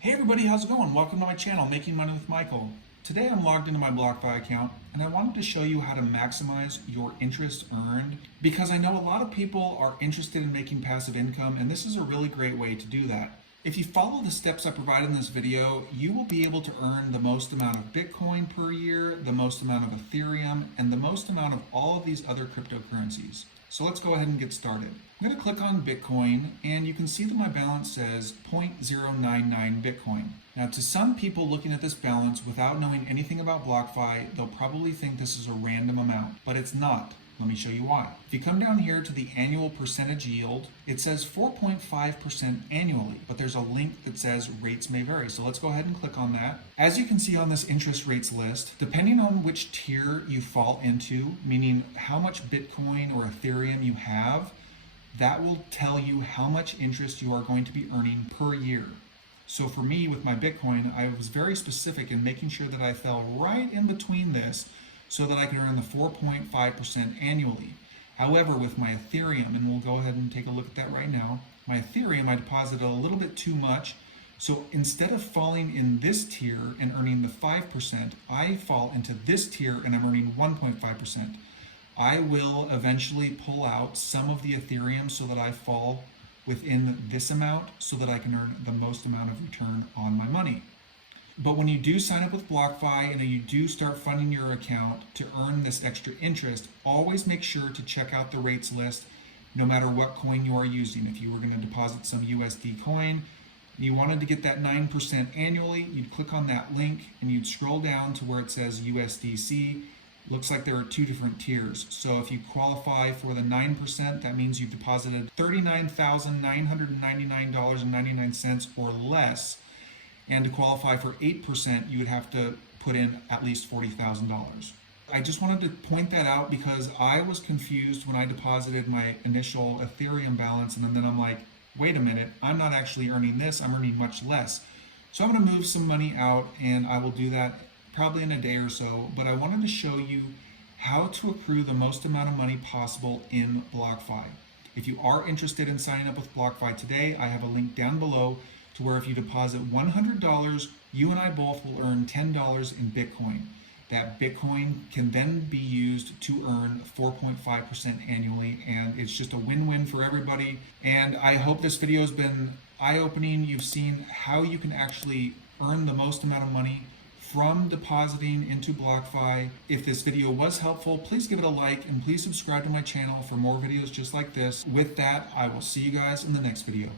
Hey everybody, how's it going? Welcome to my channel, Making Money with Michael. Today I'm logged into my BlockFi account and I wanted to show you how to maximize your interest earned because I know a lot of people are interested in making passive income and this is a really great way to do that. If you follow the steps I provided in this video, you will be able to earn the most amount of Bitcoin per year, the most amount of Ethereum, and the most amount of all of these other cryptocurrencies. So let's go ahead and get started. I'm going to click on Bitcoin and you can see that my balance says 0.099 Bitcoin. Now to some people looking at this balance without knowing anything about BlockFi, they'll probably think this is a random amount, but it's not. Let me show you why. If you come down here to the annual percentage yield, it says 4.5% annually, but there's a link that says rates may vary. So let's go ahead and click on that. As you can see on this interest rates list, depending on which tier you fall into, meaning how much Bitcoin or Ethereum you have, that will tell you how much interest you are going to be earning per year. So for me with my Bitcoin, I was very specific in making sure that I fell right in between this so that I can earn the 4.5% annually. However, with my Ethereum, and we'll go ahead and take a look at that right now, my Ethereum, I deposited a little bit too much. So instead of falling in this tier and earning the 5%, I fall into this tier and I'm earning 1.5%. I will eventually pull out some of the Ethereum so that I fall within this amount so that I can earn the most amount of return on my money. But when you do sign up with BlockFi and you do start funding your account to earn this extra interest, always make sure to check out the rates list no matter what coin you are using. If you were going to deposit some USD coin, you wanted to get that 9% annually, you'd click on that link and you'd scroll down to where it says USDC. Looks like there are two different tiers. So if you qualify for the 9%, that means you've deposited $39,999.99 or less. And to qualify for 8%, you would have to put in at least $40,000. I just wanted to point that out because I was confused when I deposited my initial Ethereum balance and then I'm like, wait a minute, I'm not actually earning this, I'm earning much less. So I'm gonna move some money out and I will do that probably in a day or so, but I wanted to show you how to accrue the most amount of money possible in BlockFi. If you are interested in signing up with BlockFi today, I have a link down below to where if you deposit $100, you and I both will earn $10 in Bitcoin. That Bitcoin can then be used to earn 4.5% annually, and it's just a win-win for everybody. And I hope this video has been eye-opening. You've seen how you can actually earn the most amount of money from depositing into BlockFi. If this video was helpful, please give it a like and please subscribe to my channel for more videos just like this. With that, I will see you guys in the next video.